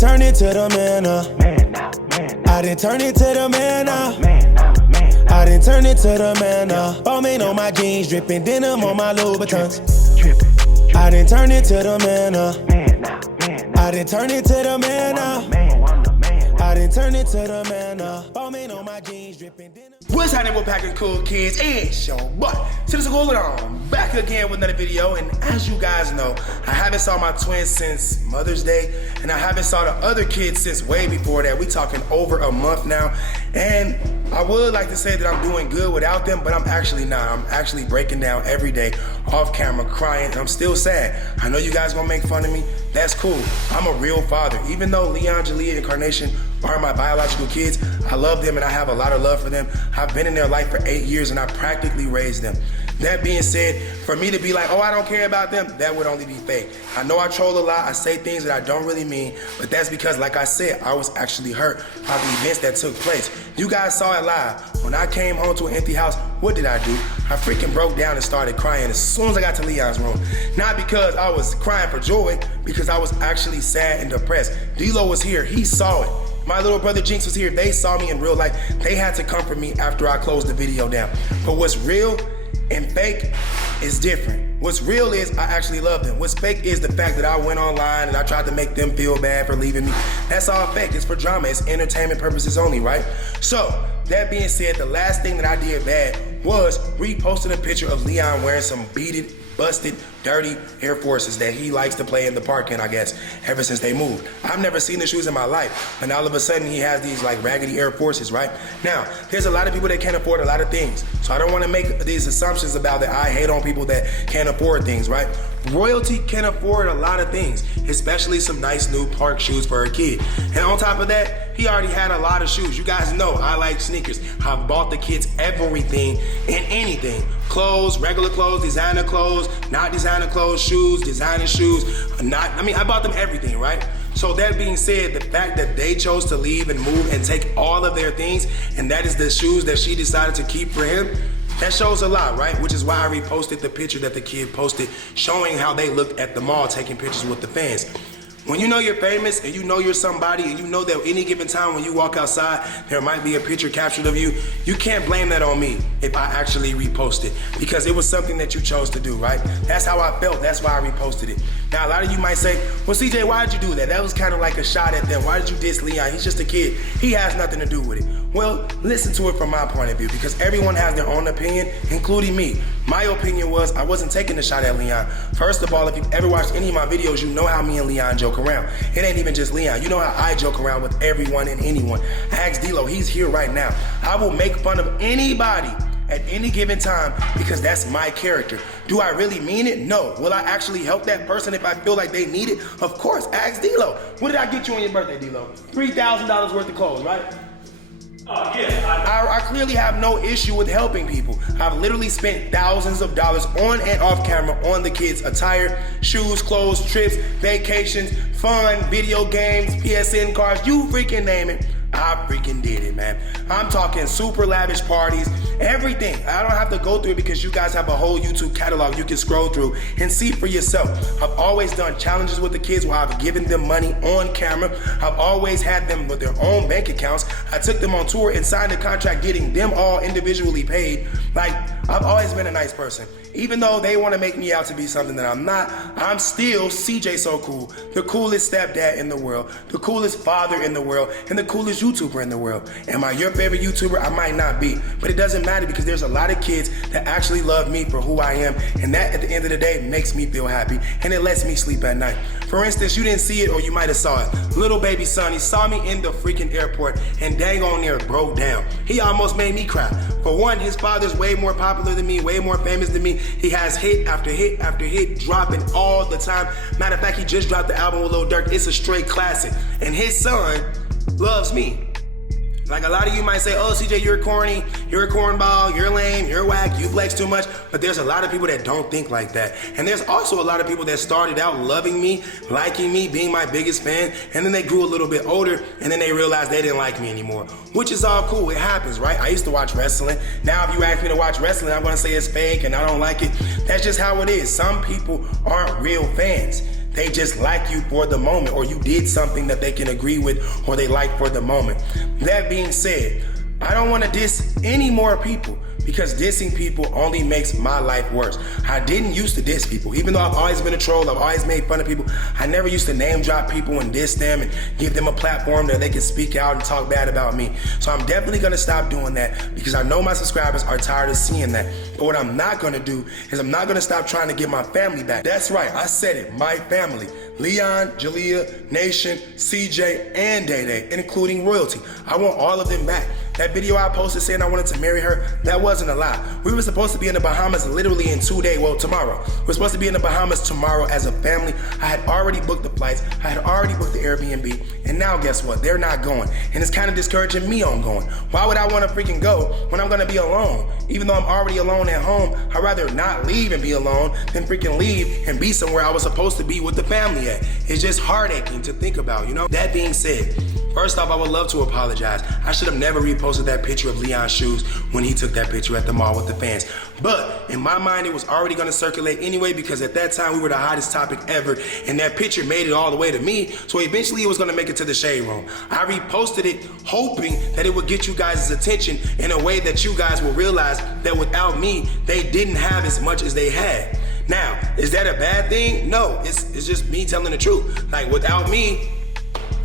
turn into the man now. I done turn into the man now. I done turn into the man now. Balmain on my jeans, dripping denim on my Louboutins. I done turn into the man now. I done turn into the man now. I done turn into the man now. Balmain on my jeans, dripping denim. What's happening with Packing Cool Kids? It's your boy. So this is going on. Back again with another video, and as you guys know, I haven't saw my twins since Mother's Day, and I haven't saw the other kids since way before that. We talking over a month now, and I would like to say that I'm doing good without them, but I'm actually not. I'm actually breaking down every day, off camera, crying. I'm still sad. I know you guys gonna make fun of me. That's cool. I'm a real father. Even though Leon, Jalea, and Carnation are my biological kids, I love them and I have a lot of love for them. I've been in their life for 8 years and I practically raised them. That being said, for me to be like, oh, I don't care about them, that would only be fake. I know I troll a lot, I say things that I don't really mean, but that's because, like I said, I was actually hurt by the events that took place. You guys saw it live. When I came home to an empty house, what did I do? I freaking broke down and started crying as soon as I got to Leon's room. Not because I was crying for joy, because I was actually sad and depressed. D-Lo was here, he saw it. My little brother Jinx was here, they saw me in real life. They had to comfort me after I closed the video down. But what's real and fake is different. What's real is I actually love them. What's fake is the fact that I went online and I tried to make them feel bad for leaving me. That's all fake. It's for drama. It's entertainment purposes only, right? So, that being said, the last thing that I did bad was reposting a picture of Leon wearing some beaded, busted, dirty Air Forces that he likes to play in the park in, I guess, ever since they moved. I've never seen the shoes in my life, and all of a sudden he has these like raggedy Air Forces, right? Now, there's a lot of people that can't afford a lot of things, so I don't want to make these assumptions about that I hate on people that can't afford things, right? Royalty can afford a lot of things, especially some nice new park shoes for her kid. And on top of that, he already had a lot of shoes. You guys know I like sneakers. I've bought the kids everything and anything. Clothes, regular clothes, designer clothes, not designer clothes, shoes, designer shoes, I bought them everything, right? So that being said, the fact that they chose to leave and move and take all of their things, and that is the shoes that she decided to keep for him, that shows a lot, right? Which is why I reposted the picture that the kid posted showing how they looked at the mall taking pictures with the fans. When you know you're famous and you know you're somebody and you know that any given time when you walk outside, there might be a picture captured of you, you can't blame that on me if I actually repost it, because it was something that you chose to do, right? That's how I felt. That's why I reposted it. Now, a lot of you might say, well, CJ, why did you do that? That was kind of like a shot at them. Why did you diss Leon? He's just a kid. He has nothing to do with it. Well, listen to it from my point of view, because everyone has their own opinion, including me. My opinion was I wasn't taking the shot at Leon. First of all, if you've ever watched any of my videos, you know how me and Leon joke around. It ain't even just Leon. You know how I joke around with everyone and anyone. Ask D-Lo, he's here right now. I will make fun of anybody at any given time because that's my character. Do I really mean it? No. Will I actually help that person if I feel like they need it? Of course. Ask D-Lo. What did I get you on your birthday, D-Lo? $3,000 worth of clothes, right? I clearly have no issue with helping people. I've literally spent thousands of dollars on and off camera on the kids' attire, shoes, clothes, trips, vacations, fun, video games, PSN cards, you freaking name it. I freaking did it, man. I'm talking super lavish parties, everything. I don't have to go through it because you guys have a whole YouTube catalog you can scroll through and see for yourself. I've always done challenges with the kids where I've given them money on camera. I've always had them with their own bank accounts. I took them on tour and signed a contract getting them all individually paid. Like, I've always been a nice person. Even though they want to make me out to be something that I'm not, I'm still CJ So Cool, the coolest stepdad in the world, the coolest father in the world, and the coolest YouTuber in the world. Am I your favorite YouTuber? I might not be, but it doesn't matter because there's a lot of kids that actually love me for who I am, and that at the end of the day makes me feel happy, and it lets me sleep at night. For instance, you didn't see it or you might have saw it. Little baby son, he saw me in the freaking airport and dang on near broke down. He almost made me cry. For one, his father's way more popular than me, way more famous than me. He has hit after hit after hit dropping all the time. Matter of fact, he just dropped the album with Lil Durk. It's a straight classic. And his son loves me. Like a lot of you might say, oh, CJ, you're corny, you're a cornball, you're lame, you're whack, you flex too much. But there's a lot of people that don't think like that. And there's also a lot of people that started out loving me, liking me, being my biggest fan, and then they grew a little bit older, and then they realized they didn't like me anymore. Which is all cool, it happens, right? I used to watch wrestling. Now if you ask me to watch wrestling, I'm gonna say it's fake and I don't like it. That's just how it is. Some people aren't real fans. They just like you for the moment, or you did something that they can agree with or they like for the moment. That being said, I don't want to diss any more people, because dissing people only makes my life worse. I didn't used to diss people. Even though I've always been a troll, I've always made fun of people, I never used to name drop people and diss them and give them a platform that they can speak out and talk bad about me. So I'm definitely going to stop doing that, because I know my subscribers are tired of seeing that. But what I'm not going to do is I'm not going to stop trying to get my family back. That's right, I said it, my family. Leon, Jalea, Nation, CJ, and Day Day, including Royalty. I want all of them back. That video I posted saying I wanted to marry her, that wasn't a lie. We were supposed to be in the Bahamas literally in 2 days, well, tomorrow. We're supposed to be in the Bahamas tomorrow as a family. I had already booked the flights, I had already booked the Airbnb, and now guess what? They're not going. And it's kind of discouraging me on going. Why would I want to freaking go when I'm going to be alone? Even though I'm already alone at home, I'd rather not leave and be alone than freaking leave and be somewhere I was supposed to be with the family at. It's just heartaching to think about, you know? That being said, first off, I would love to apologize. I should have never reposted that picture of Leon's shoes when he took that picture at the mall with the fans. But in my mind, it was already gonna circulate anyway, because at that time we were the hottest topic ever, and that picture made it all the way to me, so eventually it was gonna make it to the shade room. I reposted it hoping that it would get you guys' attention in a way that you guys will realize that without me, they didn't have as much as they had. Now, is that a bad thing? No, it's just me telling the truth. Like, without me,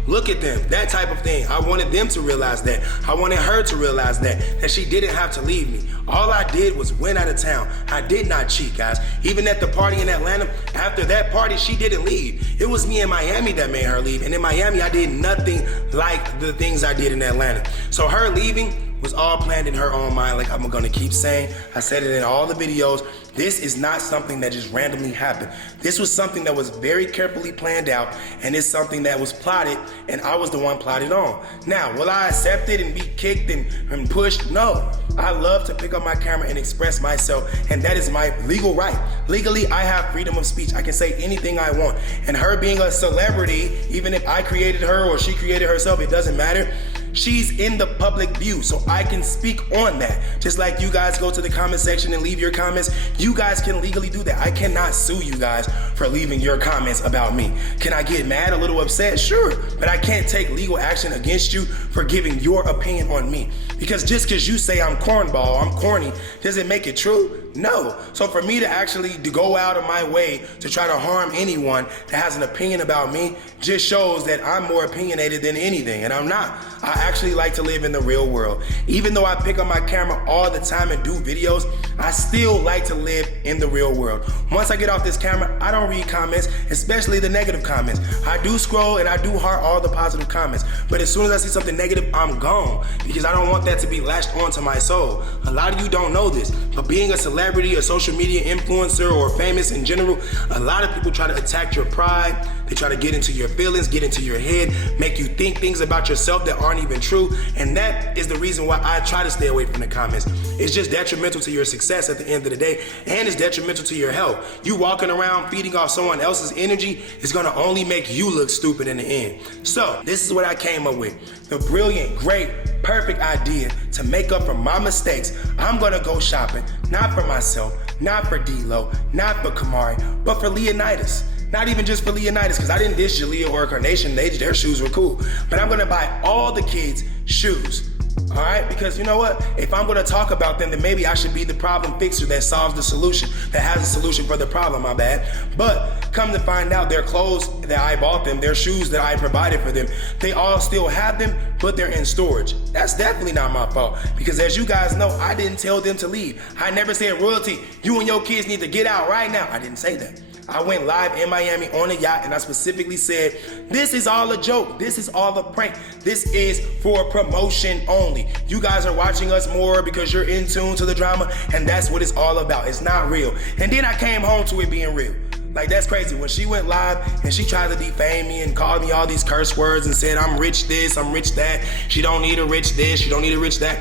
look at them, that type of thing. I wanted them to realize that. I wanted her to realize that she didn't have to leave me. All I did was went out of town. I did not cheat, guys. Even at the party in Atlanta, after that party, she didn't leave. It was me in Miami that made her leave. And in Miami, I did nothing like the things I did in Atlanta. So her leaving was all planned in her own mind, like I'm gonna keep saying. I said it in all the videos. This is not something that just randomly happened. This was something that was very carefully planned out, and it's something that was plotted, and I was the one plotted on. Now, will I accept it and be kicked and pushed? No. I love to pick up my camera and express myself, and that is my legal right. Legally, I have freedom of speech. I can say anything I want. And her being a celebrity, even if I created her or she created herself, it doesn't matter. She's in the public view, so I can speak on that. Just like you guys go to the comment section and leave your comments, you guys can legally do that. I cannot sue you guys for leaving your comments about me. Can I get mad, a little upset? Sure, but I can't take legal action against you for giving your opinion on me. Because just because you say I'm cornball, I'm corny, does it make it true? No. So for me to actually go out of my way to try to harm anyone that has an opinion about me just shows that I'm more opinionated than anything, and I'm not. I actually like to live in the real world. Even though I pick up my camera all the time and do videos, I still like to live in the real world. Once I get off this camera, I don't read comments, especially the negative comments. I do scroll and I do heart all the positive comments, but as soon as I see something negative, I'm gone, because I don't want that to be lashed onto my soul. A lot of you don't know this, but being a celebrity, a social media influencer, or famous in general, a lot of people try to attack your pride. They try to get into your feelings, get into your head, make you think things about yourself that aren't even true. And that is the reason why I try to stay away from the comments. It's just detrimental to your success at the end of the day, and it's detrimental to your health. You walking around feeding off someone else's energy is gonna only make you look stupid in the end. So this is what I came up with. The brilliant, great, perfect idea to make up for my mistakes. I'm gonna go shopping, not for myself, not for D-Lo, not for Kamari, but for Leonidas. Not even just for Leonidas, because I didn't dish Jalea or Carnation. Their shoes were cool. But I'm gonna buy all the kids shoes. All right, because you know what? If I'm gonna talk about them, then maybe I should be the problem fixer that solves the solution, that has a solution for the problem, my bad. But come to find out, their clothes that I bought them, their shoes that I provided for them, they all still have them, but they're in storage. That's definitely not my fault, because as you guys know, I didn't tell them to leave. I never said, Royalty, you and your kids need to get out right now. I didn't say that. I went live in Miami on a yacht, and I specifically said, this is all a joke. This is all a prank. This is for promotion only. You guys are watching us more because you're in tune to the drama, and that's what it's all about. It's not real. And then I came home to it being real. Like, that's crazy. When she went live and she tried to defame me and called me all these curse words and said, I'm rich this, I'm rich that. She don't need a rich this, she don't need a rich that.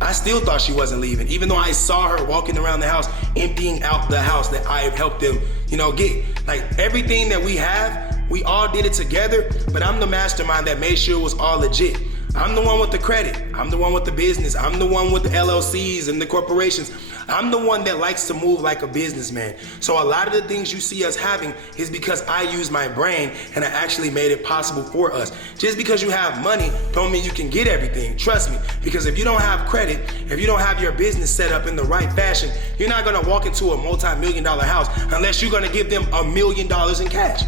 I still thought she wasn't leaving, even though I saw her walking around the house, emptying out the house that I have helped them, get. Like, everything that we have, we all did it together, but I'm the mastermind that made sure it was all legit. I'm the one with the credit. I'm the one with the business. I'm the one with the LLCs and the corporations. I'm the one that likes to move like a businessman. So a lot of the things you see us having is because I use my brain and I actually made it possible for us. Just because you have money don't mean you can get everything. Trust me, because if you don't have credit, if you don't have your business set up in the right fashion, you're not gonna walk into a multi-million-dollar house unless you're gonna give them $1 million in cash.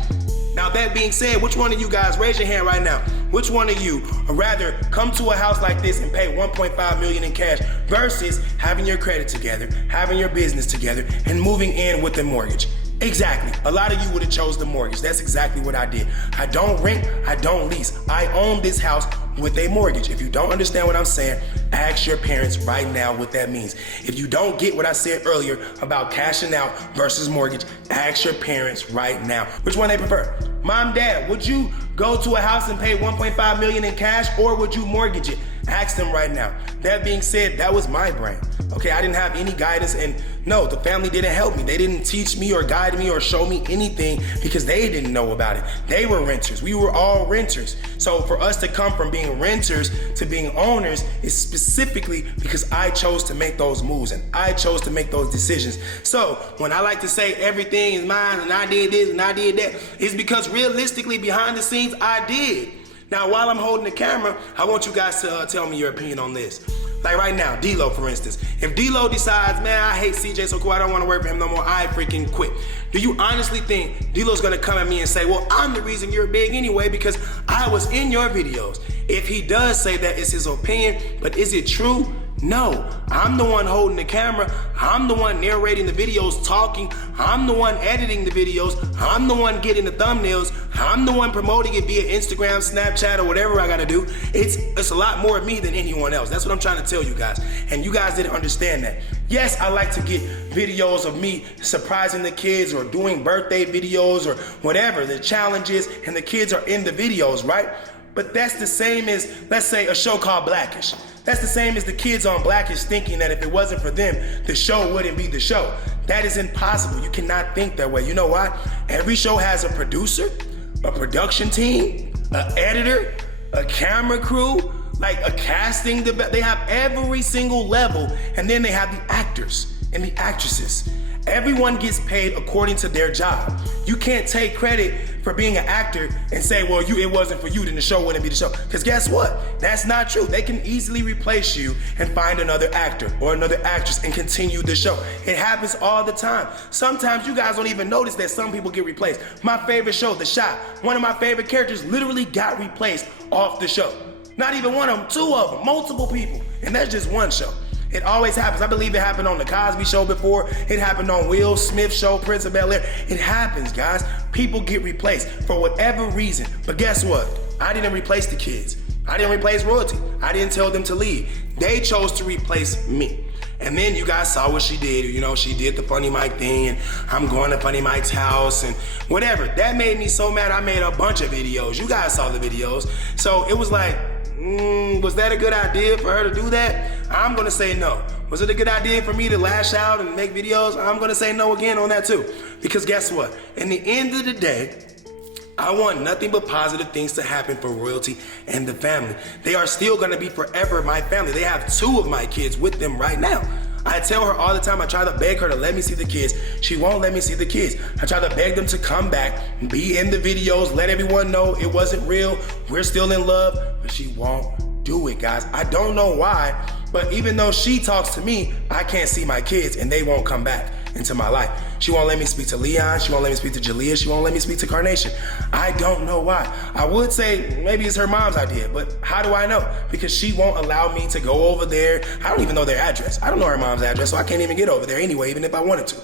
Now that being said, which one of you guys, raise your hand right now, which one of you would rather come to a house like this and pay $1.5 million in cash versus having your credit together, having your business together, and moving in with a mortgage? Exactly. A lot of you would have chose the mortgage. That's exactly what I did. I don't rent, I don't lease. I own this house with a mortgage. If you don't understand what I'm saying, ask your parents right now what that means. If you don't get what I said earlier about cashing out versus mortgage, ask your parents right now. Which one they prefer? Mom, Dad, would you go to a house and pay $1.5 million in cash, or would you mortgage it? Ask them right now. That being said, that was my brain. Okay, I didn't have any guidance, and no, the family didn't help me. They didn't teach me or guide me or show me anything because they didn't know about it. They were renters. We were all renters. So for us to come from being renters to being owners is specifically because I chose to make those moves and I chose to make those decisions. So when I like to say everything is mine and I did this and I did that, it's because realistically behind the scenes I did. Now, while I'm holding the camera, I want you guys to tell me your opinion on this. Like right now, D-Lo, for instance. If D-Lo decides, man, I hate CJ so cool, I don't want to work for him no more, I freaking quit. Do you honestly think D-Lo's going to come at me and say, well, I'm the reason you're big anyway because I was in your videos? If he does say that, it's his opinion, but is it true? No, I'm the one holding the camera. I'm the one narrating the videos, talking. I'm the one editing the videos. I'm the one getting the thumbnails. I'm the one promoting it via Instagram, Snapchat, or whatever I gotta do. It's a lot more of me than anyone else. That's what I'm trying to tell you guys. And you guys didn't understand that. Yes, I like to get videos of me surprising the kids or doing birthday videos or whatever, the challenges, and the kids are in the videos, right? But that's the same as, let's say, a show called Blackish. That's the same as the kids on Blackish thinking that if it wasn't for them, the show wouldn't be the show. That is impossible. You cannot think that way. You know why? Every show has a producer, a production team, an editor, a camera crew, like a casting. They have every single level, and then they have the actors and the actresses. Everyone gets paid according to their job. You can't take credit for being an actor and say, well, it wasn't for you, then the show wouldn't be the show. Because guess what? That's not true. They can easily replace you and find another actor or another actress and continue the show. It happens all the time. Sometimes you guys don't even notice that some people get replaced. My favorite show, The Shot, one of my favorite characters literally got replaced off the show. Not even one of them, two of them, multiple people. And that's just one show. It always happens. I believe it happened on the Cosby Show before. It happened on Will Smith Show, Prince of Bel-Air. It happens, guys. People get replaced for whatever reason. But guess what? I didn't replace the kids. I didn't replace royalty. I didn't tell them to leave. They chose to replace me. And then you guys saw what she did. You know, she did the Funny Mike thing, and I'm going to Funny Mike's house and whatever. That made me so mad. I made a bunch of videos. You guys saw the videos. So it was like, was that a good idea for her to do that? I'm gonna say no. Was it a good idea for me to lash out and make videos? I'm gonna say no again on that too. Because guess what? In the end of the day, I want nothing but positive things to happen for royalty and the family. They are still gonna be forever my family. They have two of my kids with them right now. I tell her all the time, I try to beg her to let me see the kids. She won't let me see the kids. I try to beg them to come back, be in the videos, let everyone know it wasn't real, we're still in love, but she won't do it, guys. I don't know why, but even though she talks to me, I can't see my kids and they won't come back into my life. She won't let me speak to Leon, she won't let me speak to Jalea, she won't let me speak to Carnation. I don't know why. I would say maybe it's her mom's idea, but how do I know? Because she won't allow me to go over there. I don't even know their address. I don't know her mom's address, so I can't even get over there anyway, even if I wanted to.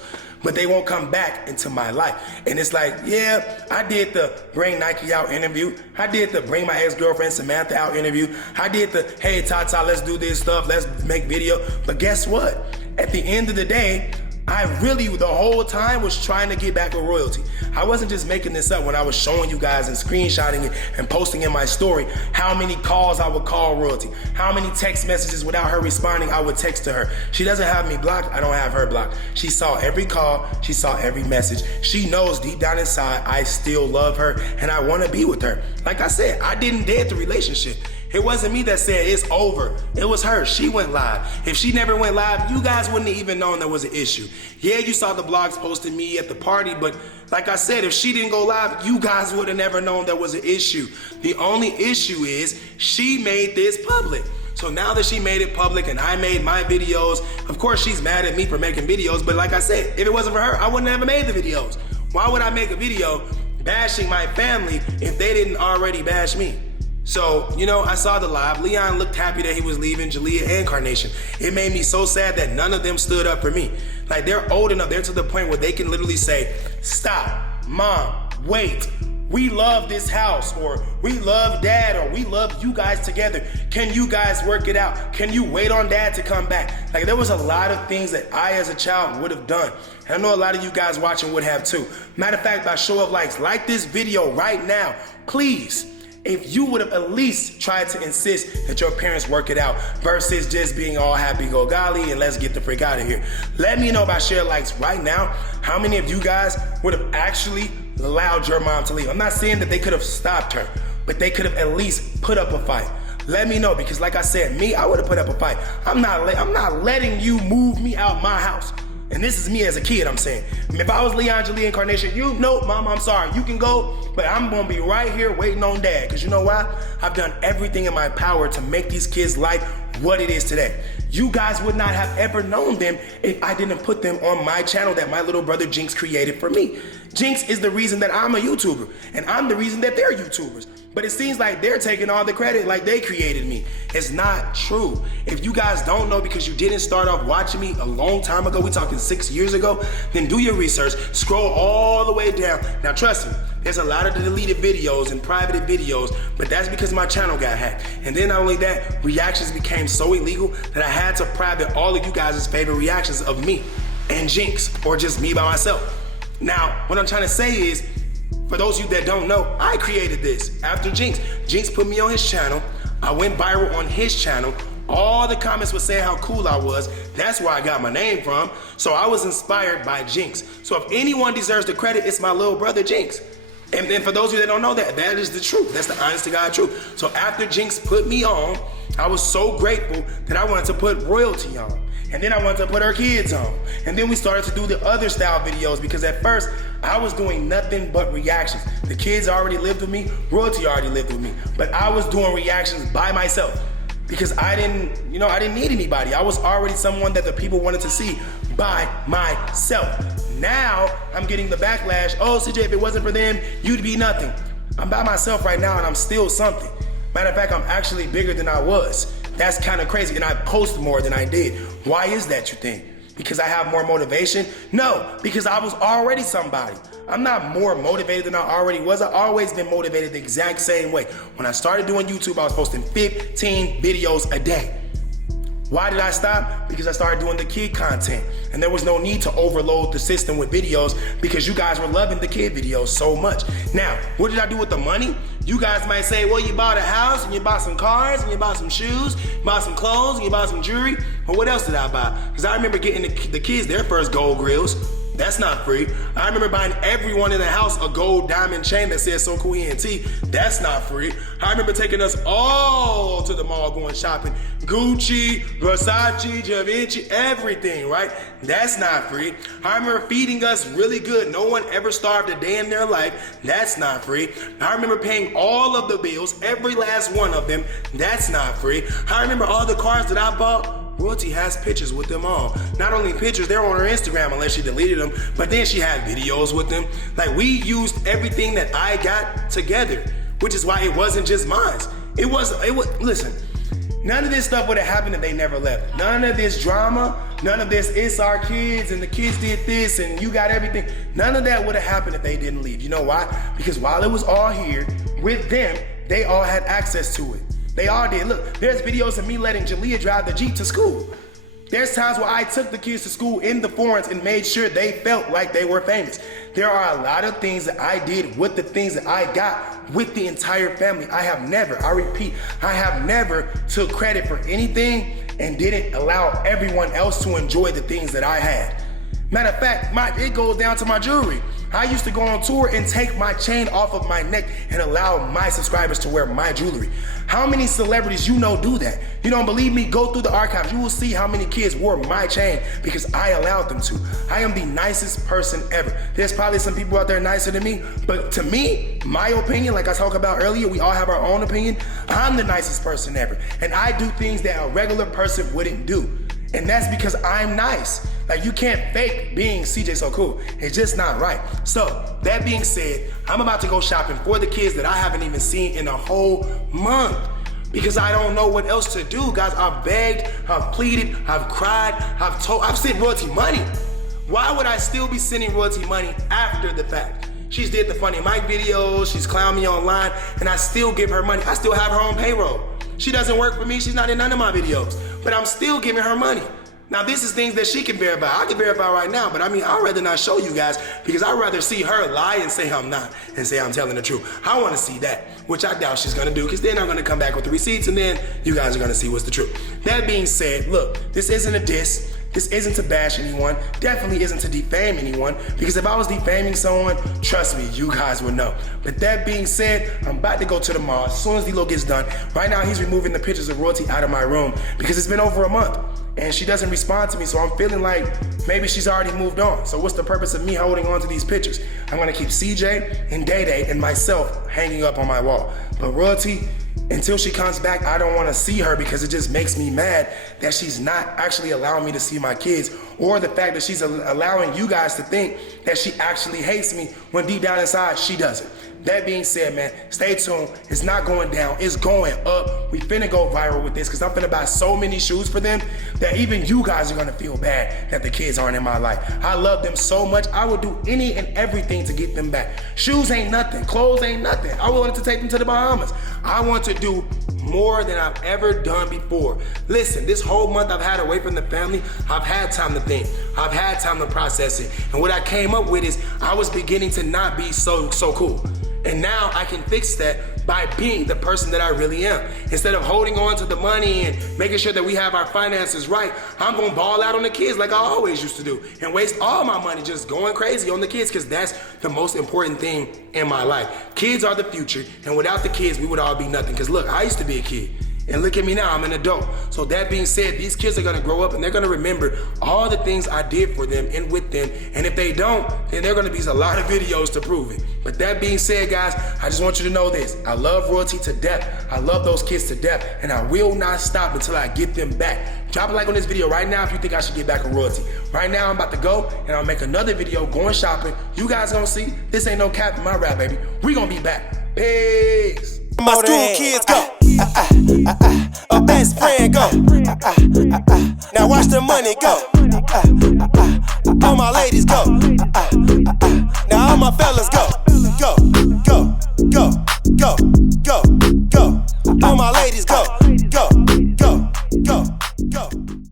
But they won't come back into my life. And it's like, yeah, I did the bring Nike out interview. I did the bring my ex-girlfriend Samantha out interview. I did the, hey, Tata, let's do this stuff, let's make video. But guess what? At the end of the day, I really, the whole time, was trying to get back with royalty. I wasn't just making this up when I was showing you guys and screenshotting it and posting in my story how many calls I would call royalty, how many text messages without her responding I would text to her. She doesn't have me blocked, I don't have her blocked. She saw every call, she saw every message. She knows deep down inside I still love her and I want to be with her. Like I said, I didn't dead the relationship. It wasn't me that said it's over. It was her. She went live. If she never went live, you guys wouldn't have even known there was an issue. Yeah, you saw the blogs posting me at the party, but like I said, if she didn't go live, you guys would have never known there was an issue. The only issue is she made this public. So now that she made it public and I made my videos, of course she's mad at me for making videos, but like I said, if it wasn't for her, I wouldn't have made the videos. Why would I make a video bashing my family if they didn't already bash me? So, you know, I saw the live. Leon looked happy that he was leaving, Jalea and Carnation. It made me so sad that none of them stood up for me. Like, they're old enough, they're to the point where they can literally say, stop, mom, wait. We love this house, or we love dad, or we love you guys together. Can you guys work it out? Can you wait on dad to come back? Like, there was a lot of things that I as a child would have done. And I know a lot of you guys watching would have too. Matter of fact, by show of likes, like this video right now, please. If you would have at least tried to insist that your parents work it out versus just being all happy go golly and let's get the freak out of here. Let me know by share likes right now how many of you guys would have actually allowed your mom to leave. I'm not saying that they could have stopped her, but they could have at least put up a fight. Let me know, because like I said, me, I would have put up a fight. I'm not letting you move me out my house. And this is me as a kid, I'm saying. If I was Leon, Jalea, and Carnation, you know, mom, I'm sorry, you can go, but I'm gonna be right here waiting on dad. Because you know why? I've done everything in my power to make these kids' life what it is today. You guys would not have ever known them if I didn't put them on my channel that my little brother Jinx created for me. Jinx is the reason that I'm a YouTuber, and I'm the reason that they're YouTubers. But it seems like they're taking all the credit like they created me. It's not true. If you guys don't know because you didn't start off watching me a long time ago, we're talking 6 years ago, then do your research, scroll all the way down. Now trust me, there's a lot of deleted videos and private videos, but that's because my channel got hacked. And then not only that, reactions became so illegal that I had to private all of you guys' favorite reactions of me and Jinx, or just me by myself. Now, what I'm trying to say is, for those of you that don't know, I created this after Jinx. Jinx put me on his channel. I went viral on his channel. All the comments were saying how cool I was. That's where I got my name from. So I was inspired by Jinx. So if anyone deserves the credit, it's my little brother Jinx. And then for those of you that don't know that, that is the truth. That's the honest to God truth. So after Jinx put me on, I was so grateful that I wanted to put royalty on. And then I wanted to put her kids on. And then we started to do the other style videos, because at first I was doing nothing but reactions. The kids already lived with me, royalty already lived with me, but I was doing reactions by myself because I didn't need anybody. I was already someone that the people wanted to see by myself. Now I'm getting the backlash. Oh, CJ, if it wasn't for them, you'd be nothing. I'm by myself right now and I'm still something. Matter of fact, I'm actually bigger than I was. That's kind of crazy, and I post more than I did. Why is that, you think? Because I have more motivation? No, because I was already somebody. I'm not more motivated than I already was. I've always been motivated the exact same way. When I started doing YouTube, I was posting 15 videos a day. Why did I stop? Because I started doing the kid content, and there was no need to overload the system with videos because you guys were loving the kid videos so much. Now, what did I do with the money? You guys might say, well, you bought a house and you bought some cars and you bought some shoes, you bought some clothes and you bought some jewelry. Well, what else did I buy? Because I remember getting the kids their first gold grills. That's not free. I remember buying everyone in the house a gold diamond chain that says So Cool ENT. That's not free. I remember taking us all to the mall going shopping. Gucci, Versace, Givenchy, everything, right? That's not free. I remember feeding us really good. No one ever starved a day in their life. That's not free. I remember paying all of the bills, every last one of them. That's not free. I remember all the cars that I bought. Royalty has pictures with them all. Not only pictures, they're on her Instagram unless she deleted them, but then she had videos with them. Like, we used everything that I got together, which is why it wasn't just mine. It was, listen, none of this stuff would have happened if they never left. None of this drama, none of this, it's our kids and the kids did this and you got everything. None of that would have happened if they didn't leave. You know why? Because while it was all here with them, they all had access to it. They all did. Look, there's videos of me letting Jalea drive the Jeep to school. There's times where I took the kids to school in the foreigns and made sure they felt like they were famous. There are a lot of things that I did with the things that I got with the entire family. I have never, I repeat, I have never took credit for anything and didn't allow everyone else to enjoy the things that I had. Matter of fact, it goes down to my jewelry. I used to go on tour and take my chain off of my neck and allow my subscribers to wear my jewelry. How many celebrities you know do that? You don't believe me? Go through the archives. You will see how many kids wore my chain because I allowed them to. I am the nicest person ever. There's probably some people out there nicer than me, but to me, my opinion, like I talked about earlier, we all have our own opinion. I'm the nicest person ever. And I do things that a regular person wouldn't do. And that's because I'm nice. Like, you can't fake being CJ So Cool. It's just not right. So, that being said, I'm about to go shopping for the kids that I haven't even seen in a whole month because I don't know what else to do, guys. I've begged, I've pleaded, I've cried, I've sent royalty money. Why would I still be sending royalty money after the fact? She's did the Funny Mike videos, she's clowned me online, and I still give her money. I still have her on payroll. She doesn't work for me, she's not in none of my videos, but I'm still giving her money. Now, this is things that she can verify. I can verify right now, but I mean, I'd rather not show you guys because I'd rather see her lie and say I'm not and say I'm telling the truth. I want to see that, which I doubt she's going to do because then I'm going to come back with the receipts and then you guys are going to see what's the truth. That being said, look, this isn't a diss. This isn't to bash anyone, definitely isn't to defame anyone, because if I was defaming someone, trust me, you guys would know. But that being said, I'm about to go to the mall as soon as D-Lo gets done. Right now, he's removing the pictures of royalty out of my room because it's been over a month and she doesn't respond to me, so I'm feeling like maybe she's already moved on. So what's the purpose of me holding on to these pictures? I'm gonna keep CJ and Day Day and myself hanging up on my wall. But royalty, until she comes back, I don't want to see her because it just makes me mad that she's not actually allowing me to see my kids, or the fact that she's allowing you guys to think that she actually hates me when deep down inside she doesn't. That being said, man, stay tuned. It's not going down, it's going up. We finna go viral with this because I'm finna buy so many shoes for them that even you guys are gonna feel bad that the kids aren't in my life. I love them so much, I would do any and everything to get them back. Shoes ain't nothing, clothes ain't nothing. I wanted to take them to the Bahamas. I want to do more than I've ever done before. Listen, this whole month I've had away from the family, I've had time to think. I've had time to process it. And what I came up with is I was beginning to not be so cool. And now I can fix that by being the person that I really am. Instead of holding on to the money and making sure that we have our finances right, I'm gonna ball out on the kids like I always used to do and waste all my money just going crazy on the kids because that's the most important thing in my life. Kids are the future, and without the kids, we would all be nothing. Because look, I used to be a kid. And look at me now, I'm an adult. So that being said, these kids are gonna grow up and they're gonna remember all the things I did for them and with them. And if they don't, then there are gonna be a lot of videos to prove it. But that being said, guys, I just want you to know this. I love royalty to death. I love those kids to death. And I will not stop until I get them back. Drop a like on this video right now if you think I should get back a royalty. Right now, I'm about to go and I'll make another video going shopping. You guys gonna see, this ain't no cap in my rap, baby. We gonna be back. Peace. My school kids go. A best friend go. Now watch the money go.